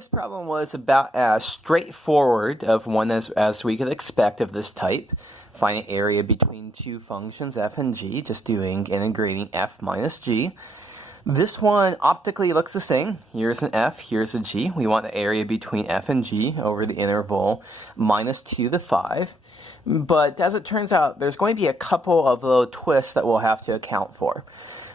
previous problem was about as straightforward of one as we could expect of this type. Find an area between two functions f and g, just doing integrating f minus g. This one optically looks the same. Here's an f, here's a g. We want the area between f and g over the interval minus 2 to the 5. But as it turns out, there's going to be a couple of little twists that we'll have to account for.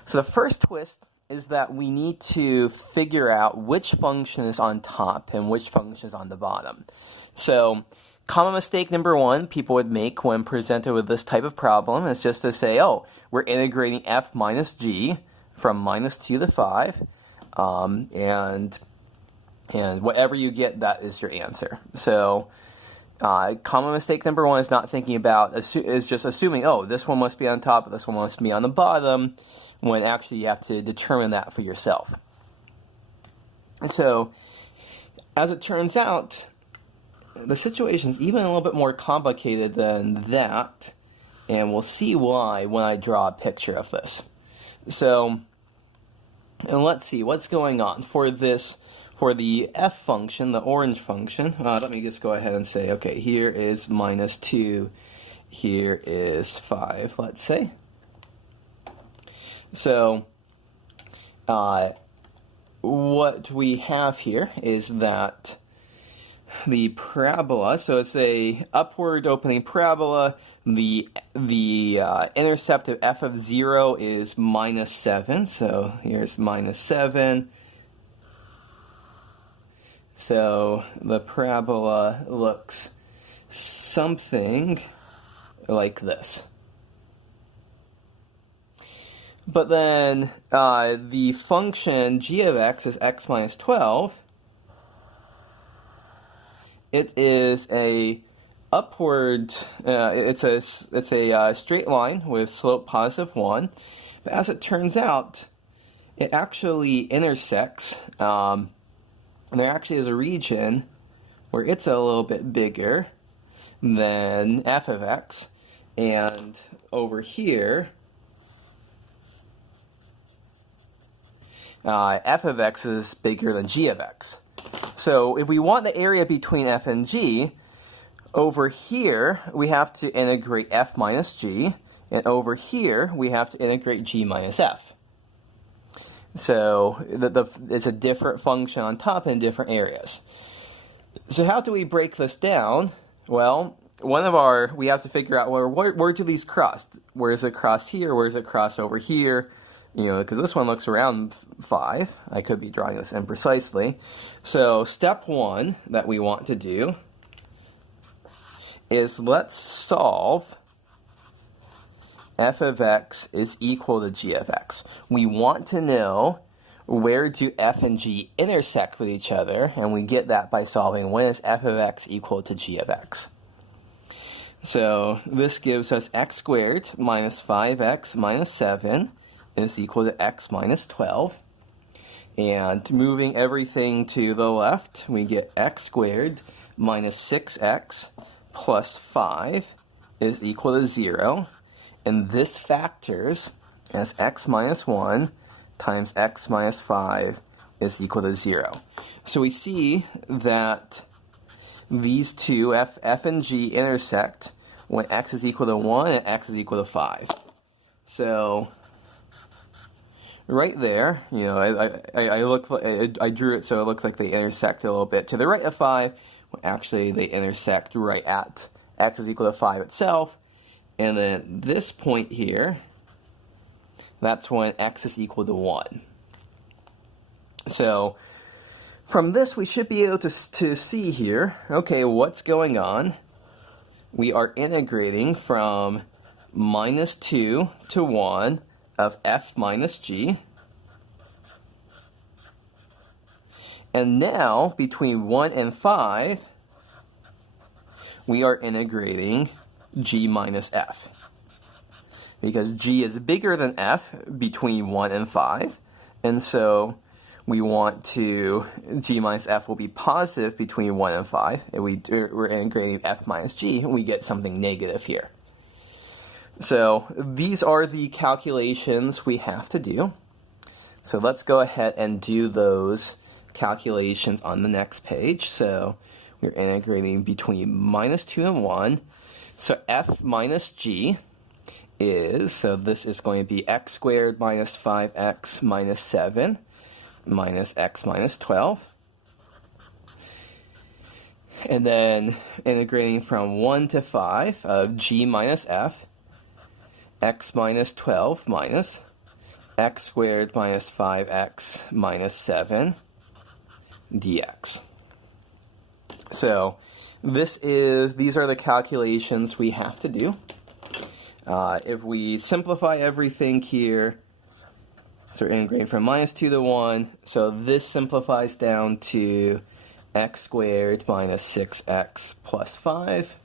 So the first twist is that we need to figure out which function is on top and which function is on the bottom. So common mistake number one people would make when presented with this type of problem is just to say, oh, we're integrating f minus g from minus 2 to the 5, and whatever you get, that is your answer. So common mistake number one is not thinking about, is just assuming, oh, this one must be on top, this one must be on the bottom, when actually you have to determine that for yourself. So, as it turns out, the situation is even a little bit more complicated than that, and we'll see why when I draw a picture of this. So, and let's see what's going on for this. For the f function, the orange function, let me just go ahead and say, okay, here is minus 2, here is 5, let's say. So, what we have here is that the parabola, so it's a upward opening parabola, the intercept of f of 0 is minus 7, so here's minus 7. So the parabola looks something like this. But then the function g of x is x minus 12. It is a upward, it's a straight line with slope positive 1. But as it turns out, it actually intersects. And there actually is a region where it's a little bit bigger than f of x, and over here, f of x is bigger than g of x. So if we want the area between f and g, over here we have to integrate f minus g, and over here we have to integrate g minus f. So it's a different function on top in different areas. So how do we break this down? Well, we have to figure out where do these cross? Where does it cross here? Where does it cross over here? You know, because this one looks around 5. I could be drawing this imprecisely. So step one that we want to do is let's solve f of x is equal to g of x. We want to know where do f and g intersect with each other, and we get that by solving when is f of x equal to g of x. So this gives us x squared minus 5x minus 7 is equal to x minus 12. And moving everything to the left, we get x squared minus 6x plus 5 is equal to 0. And this factors as x minus 1 times x minus 5 is equal to 0. So we see that these two, f and g, intersect when x is equal to 1 and x is equal to 5. So right there, you know, I drew it so it looks like they intersect a little bit to the right of 5. Well, actually, they intersect right at x is equal to 5 itself. And then this point here, that's when x is equal to 1. So from this, we should be able to see here, okay, what's going on? We are integrating from minus 2 to 1 of f minus g. And now, between 1 and 5, we are integrating g minus f. Because g is bigger than f between 1 and 5. And so we want to, g minus f will be positive between 1 and 5. And we're integrating f minus g, and we get something negative here. So these are the calculations we have to do. So let's go ahead and do those calculations on the next page. So we're integrating between minus 2 and 1. So f minus g is, so this is going to be x squared minus 5x minus 7 minus x minus 12. And then integrating from 1 to 5 of g minus f, x minus 12 minus x squared minus 5x minus 7 dx. So these are the calculations we have to do. If we simplify everything here, so we're integrating from minus 2 to 1, so this simplifies down to x squared minus 6x plus 5.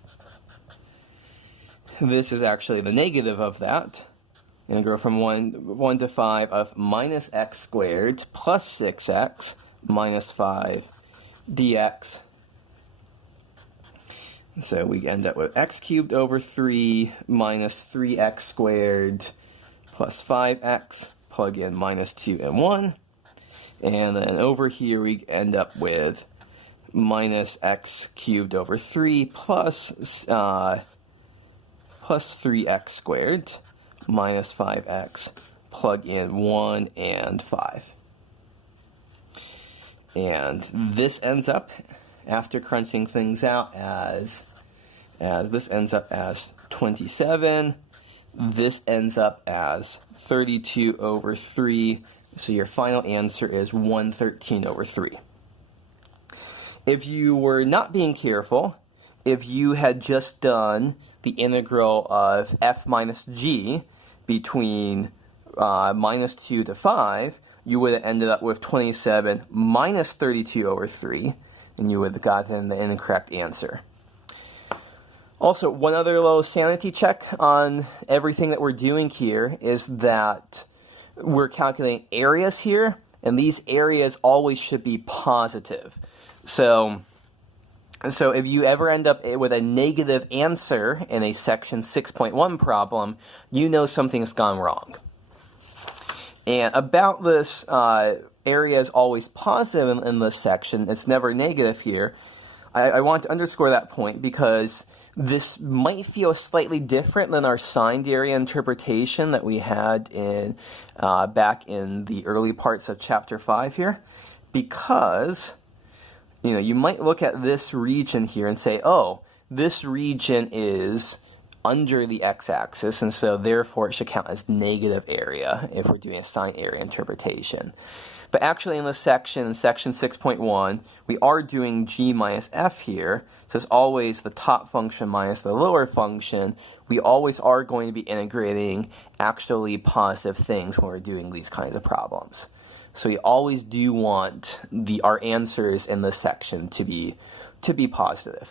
This is actually the negative of that. And go from 1 to 5 of minus x squared plus 6x minus 5 dx. So we end up with x cubed over 3 minus 3x squared plus 5x. Plug in minus 2 and 1. And then over here we end up with minus x cubed over 3 plus 3x squared minus 5x, plug in 1 and 5. And this ends up, after crunching things out, as this ends up as 27. This ends up as 32 over 3. So your final answer is 113 over 3. If you were not being careful, if you had just done the integral of f minus g between minus 2 to 5, you would have ended up with 27 minus 32 over 3, and you would have gotten the incorrect answer. Also, one other little sanity check on everything that we're doing here is that we're calculating areas here, and these areas always should be positive. So if you ever end up with a negative answer in a section 6.1 problem, you know something's gone wrong. And about this area is always positive in this section, it's never negative here, I want to underscore that point because this might feel slightly different than our signed area interpretation that we had in back in the early parts of chapter 5 here, because you might look at this region here and say, oh, this region is under the x-axis, and so therefore it should count as negative area if we're doing a signed area interpretation. But actually in this section, in section 6.1, we are doing g minus f here, so it's always the top function minus the lower function. We always are going to be integrating actually positive things when we're doing these kinds of problems. So we always do want our answers in this section to be positive.